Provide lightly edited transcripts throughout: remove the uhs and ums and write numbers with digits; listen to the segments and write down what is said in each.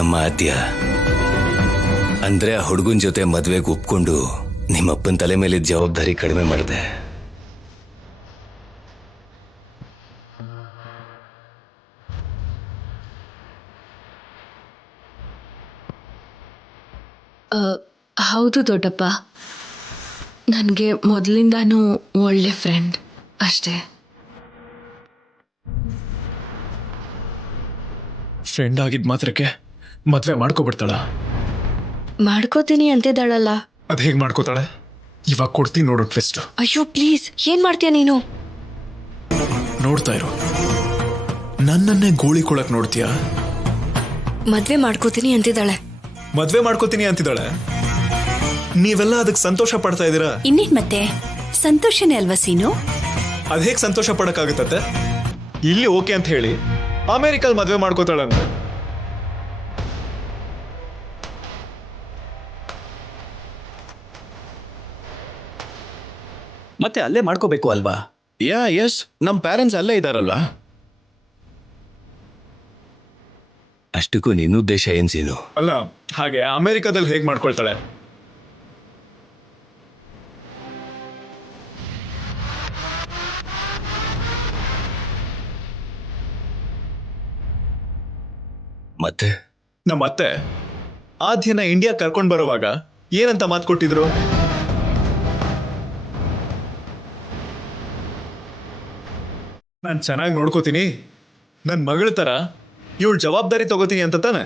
ನಮ್ಮ ಆದ್ಯ ಅಂದ್ರೆ ಆ ಹುಡುಗನ ಜೊತೆ ಮದ್ವೆಗೆ ಒಪ್ಕೊಂಡು ನಿಮ್ಮಪ್ಪನ ತಲೆ ಮೇಲೆ ಜವಾಬ್ದಾರಿ ಕಡಿಮೆ ಮಾಡಿದೆ. ಹೌದು ದೊಡ್ಡಪ್ಪ, ನನಗೆ ಮೊದಲಿಂದಾನೂ ಒಳ್ಳೆ ಫ್ರೆಂಡ್ ಅಷ್ಟೇ. ಫ್ರೆಂಡ್ ಆಗಿದ್ ಮಾತ್ರಕ್ಕೆ ಮದ್ವೆ ಮಾಡ್ಕೊಬಿಡ್ತಾಳ? ಮಾಡ್ಕೋತೀನಿ ಅಂತಿದ್ದಾಳಲ್ಲ. ಅದ್ ಹೇಗ್ ಮಾಡ್ಕೋತಾಳೆ? ಇವಾಗ ಕೊಡ್ತೀನಿ ನೋಡು ಟ್ವಿಸ್ಟ್. ಅಯ್ಯೋ ಪ್ಲೀಸ್, ಏನ್ ಮಾಡ್ತೀಯ ನೀನು? ನೋಡ್ತಾ ಇರು, ನನ್ನನ್ನೇ ಗೋಳಿ ಕೊಳಕ್ ನೋಡ್ತೀಯ? ಮದ್ವೆ ಮಾಡ್ಕೋತೀನಿ ಅಂತಿದ್ದಾಳೆ. ಮದ್ವೆ ಮಾಡ್ಕೋತೀನಿ ಅಂತಿದ್ದಾಳೆ? ನೀವೆಲ್ಲ ಅದಕ್ಕೆ ಸಂತೋಷ ಪಡ್ತಾ ಇದ್ದೀರಾ? ಇನ್ನೇನ್ ಮತ್ತೆ ಸಂತೋಷನೇ ಅಲ್ವಾ ಸೀನು? ಅದ್ ಹೇಗ್ ಸಂತೋಷ ಪಡಕ್ಕಾಗತ್ತೆ? ಇಲ್ಲಿ ಓಕೆ ಅಂತ ಹೇಳಿ ಅಮೆರಿಕಲ್ ಮದ್ವೆ ಮಾಡ್ಕೋತಾಳಂತೆ. ಮತ್ತೆ ಅಲ್ಲೇ ಮಾಡ್ಕೋಬೇಕು ಅಲ್ವಾ? ಎಸ್, ನಮ್ ಪ್ಯಾರೆಂಟ್ಸ್ ಅಲ್ಲೇ ಇದಾರಲ್ವಾ? ಅಷ್ಟಕ್ಕೂ ನಿನ್ನ ಉದ್ದೇಶ ಏನ್ ಸೀನು? ಅಲ್ಲ, ಹಾಗೆ ಅಮೆರಿಕದಲ್ಲಿ ಹೇಗ್ ಮಾಡ್ಕೊಳ್ತಾಳೆ? ಮತ್ತೆ ನಮ್ಮ ಅತ್ತೆ ಆದ್ಯನ ಇಂಡಿಯಾ ಕರ್ಕೊಂಡ್ ಬರುವಾಗ ಏನಂತ ಮಾತು ಕೊಟ್ಟಿದ್ರು? ನಾನ್ ಚೆನ್ನಾಗಿ ನೋಡ್ಕೋತೀನಿ, ನನ್ ಮಗಳ ತರ ಇವಳು ಜವಾಬ್ದಾರಿ ತಗೋತೀನಿ ಅಂತ ತಾನೆ?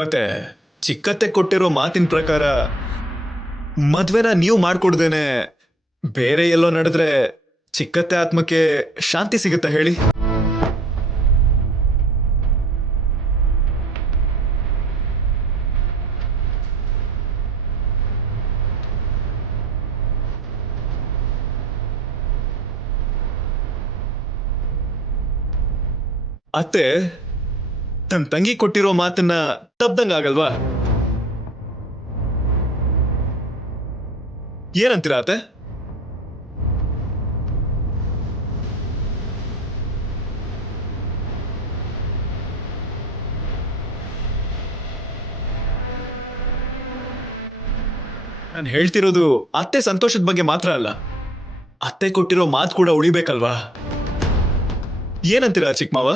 ಮತ್ತೆ ಚಿಕ್ಕತ್ತೆ ಕೊಟ್ಟಿರೋ ಮಾತಿನ ಪ್ರಕಾರ ಮದ್ವೆನ ನೀವು ಮಾಡ್ಕೊಡ್ದೇನೆ ಬೇರೆ ಎಲ್ಲೋ ನಡೆದ್ರೆ ಚಿಕ್ಕತ್ತೆ ಆತ್ಮಕ್ಕೆ ಶಾಂತಿ ಸಿಗುತ್ತಾ ಹೇಳಿ? ಅತ್ತೆ ತನ್ನ ತಂಗಿ ಕೊಟ್ಟಿರೋ ಮಾತನ್ನ ತಪ್ದಂಗಾಗಲ್ವಾ? ಏನಂತೀರಾ ಅತ್ತೆ? ನಾನು ಹೇಳ್ತಿರೋದು ಅತ್ತೆ ಸಂತೋಷದ ಬಗ್ಗೆ ಮಾತ್ರ ಅಲ್ಲ, ಅತ್ತೆ ಕೊಟ್ಟಿರೋ ಮಾತು ಕೂಡ ಉಳಿಬೇಕಲ್ವಾ? ಏನಂತೀರಾ ಚಿಕ್ಕ ಮಾವ?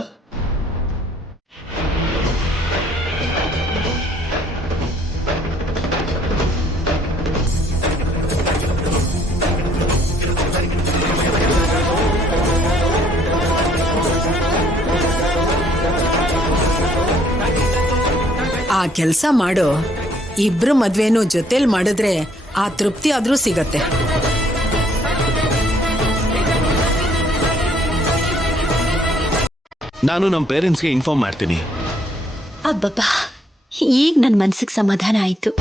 ಆ ಕೆಲಸ ಮಾಡೋ, ಇಬ್ರು ಮದ್ವೆನೂ ಜೊತೆಲಿ ಮಾಡಿದ್ರೆ ಆ ತೃಪ್ತಿ ಆದ್ರೂ ಸಿಗತ್ತೆ. ನಾನು ನಮ್ಮ ಪೇರೆಂಟ್ಸ್ಗೆ ಇನ್ಫಾರ್ಮ್ ಮಾಡ್ತೀನಿ. ಅಬ್ಬಬ್ಬಾ, ಈಗ ನನ್ನ ಮನ್ಸಿಗೆ ಸಮಾಧಾನ ಆಯ್ತು.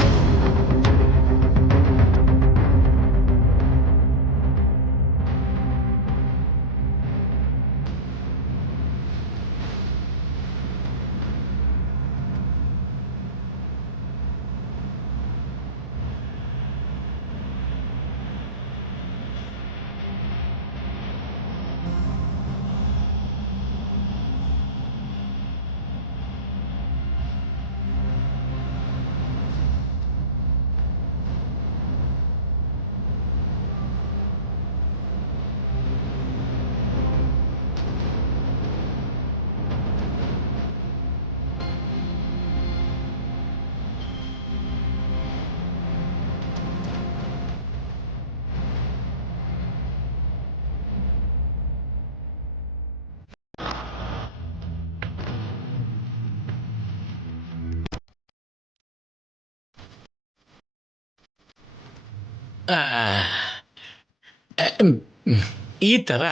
ಈ ಥರ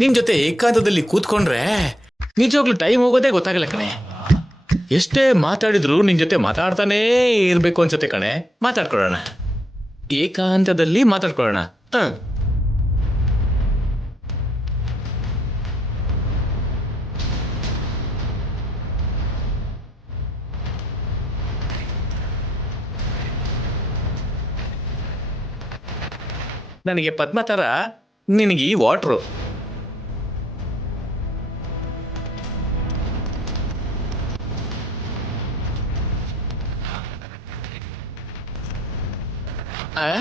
ನಿನ್ನ ಜೊತೆ ಏಕಾಂತದಲ್ಲಿ ಕೂತ್ಕೊಂಡ್ರೆ ನಿಜವಾಗ್ಲೂ ಟೈಮ್ ಹೋಗೋದೇ ಗೊತ್ತಾಗಲ್ಲ ಕಣೆ. ಎಷ್ಟೇ ಮಾತಾಡಿದ್ರು ನಿನ್ನ ಜೊತೆ ಮಾತಾಡ್ತಾನೇ ಇರಬೇಕು ಅನ್ಸುತ್ತೆ ಕಣೆ. ಮಾತಾಡ್ಕೊಳ್ಳೋಣ, ಏಕಾಂತದಲ್ಲಿ ಮಾತಾಡ್ಕೊಳ್ಳೋಣ. ಹಾಂ, ನನಗೆ ಪದ್ಮ ಥರ ನಿನಗೆ ಈ ವಾಟ್ರು. ಆಹಾ,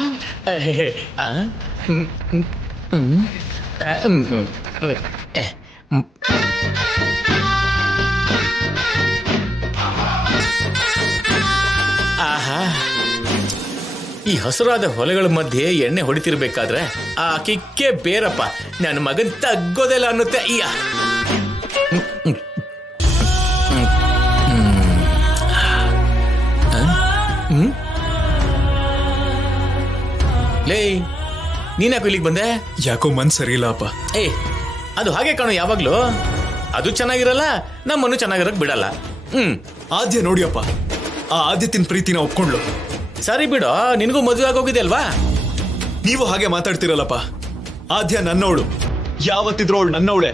ಈ ಹಸುರಾದ ಹೊಲೆಗಳ ಮಧ್ಯೆ ಎಣ್ಣೆ ಹೊಡಿತಿರ್ಬೇಕಾದ್ರೆ ಆ ಕಿಕ್ಕೆ ಬೇರಪ್ಪ, ನನ್ನ ಮಗನ್ ತಗ್ಗೋದೆಲ್ಲ ಅನ್ನುತ್ತೆ. ಅಯ್ಯ, ಲೇ, ನೀನ್ಯಾಕೋ ಇಲ್ಲಿಗೆ ಬಂದೆ? ಯಾಕೋ ಮನ್ ಸರಿ ಇಲ್ಲ ಅಪ್ಪ. ಏ, ಅದು ಹಾಗೆ ಕಾಣೋ ಯಾವಾಗ್ಲೂ. ಅದು ಚೆನ್ನಾಗಿರಲ್ಲ, ನಮ್ಮನ್ನು ಚೆನ್ನಾಗಿರಕ್ ಬಿಡಲ್ಲ. ಆದ್ಯ ನೋಡಿಯಪ್ಪ, ಆ ಆದ್ಯತಿನ ಪ್ರೀತಿನ ಒಪ್ಕೊಂಡ್ಲು. ಸರಿ ಬಿಡು, ನಿನಗೂ ಮದುವೆ ಆಗೋಗಿದೆ ಅಲ್ವಾ? ನೀವು ಹಾಗೆ ಮಾತಾಡ್ತಿರಲ್ಲಪ್ಪ. ಆದ್ಯ ನನ್ನವಳು, ಯಾವತ್ತಿದ್ರು ಅವಳು ನನ್ನವಳೆ.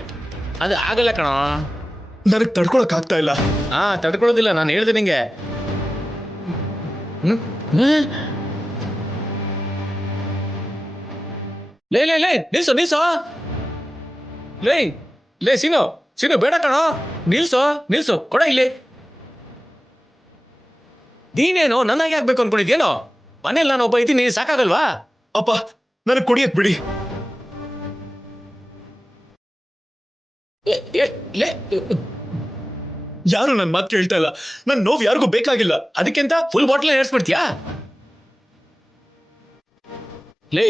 ಅದು ಆಗಲ್ಲ ಕಣೋ. ನನಗ್ ತಡ್ಕೊಳಕ್ ಆಗ್ತಾ ಇಲ್ಲ. ತಡ್ಕೊಳ್ಳೋದಿಲ್ಲ, ನಾನು ಹೇಳ್ದೆ ನಿಂಗೆ. ಲೇ ಲೇ ಲೇ, ನಿಲ್ಸು ನಿಲ್ಸು. ಲೇ ಲೇ, ಸೀನು ಬೇಡ ಕಣೋ, ನಿಲ್ಸು ಕೊಡ ಇಲ್ಲಿ. ನೀನೇನೋ ನನ್ನಾಗೆ ಆಗ್ಬೇಕು ಅನ್ಕೊಂಡಿದ್ಯೇನೋ? ಮನೇಲಿ ನಾನು ಒಬ್ಬ ಇದ್ದೀನಿ, ಸಾಕಾಗಲ್ವಾ? ಅಪ್ಪ, ನನಗ್ ಕುಡಿಯಕ್ ಬಿಡಿ. ಲೇ, ಯಾರು ನನ್ ಮಾತು ಕೇಳ್ತಾ ಇಲ್ಲ. ನನ್ ನೋವು ಯಾರಿಗೂ ಬೇಕಾಗಿಲ್ಲ. ಅದಕ್ಕಿಂತ ಫುಲ್ ಬಾಟ್ಲ್ ಏರ್ಸ್ಬಿಡ್ತೀಯಾ? ಲೇ,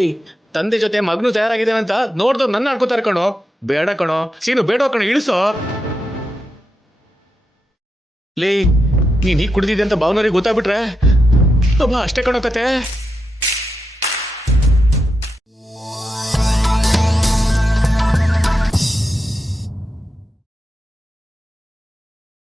ತಂದೆ ಜೊತೆ ಮಗನು ತಯಾರಾಗಿದ್ದೇನೆ ಅಂತ ನೋಡ್ದವ್ರು ನನ್ನ ಆಡ್ಕೋತಾರೆ ಕಣೋ. ಬೇಡ ಕಣೋ ಸೀನು, ಬೇಡ ಕಣೋ, ಇಳಿಸೋ. ಲೇ, ನೀನ್ ಹೀಗೆ ಕುಡಿದಿದ್ದೆ ಅಂತ ಭಾವನವ್ರಿಗೆ ಗೊತ್ತಾಗ್ಬಿಟ್ರೆ ಅಬ್ಬಾ, ಅಷ್ಟೇ ಕಣೋ ಕತೆ.